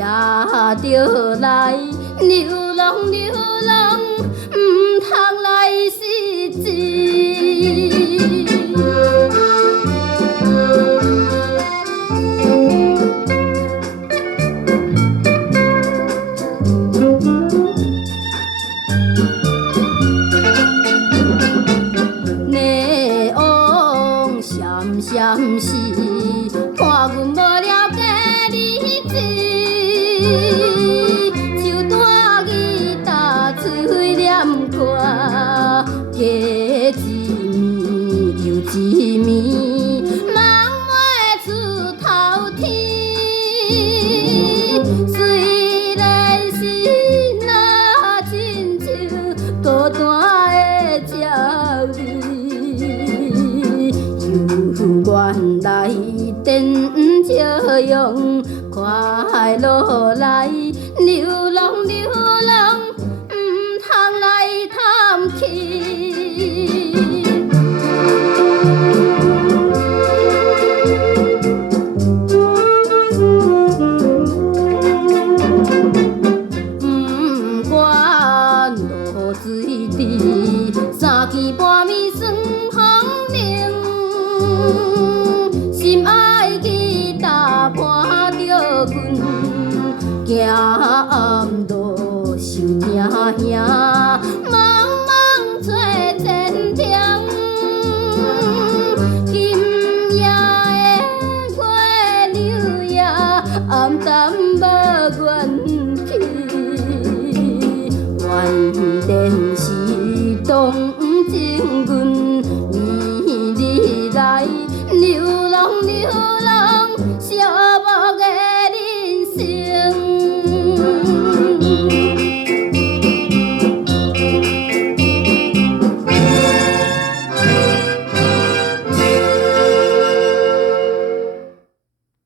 着来流浪流浪，唔通来失志。内往闪闪是看阮无了解理智。就带吉他嘴念歌，加一暝又一暝，梦袂出头天。虽然是那亲像孤单的鸟儿，犹原来电照样快乐来流浪流浪，唔通来叹气。不管落水池，3更半暝算风铃，心爱吉他伴着阮，行暗路受疼兄，茫茫找前程。今夜的月亮夜，暗淡无元气，怨恋。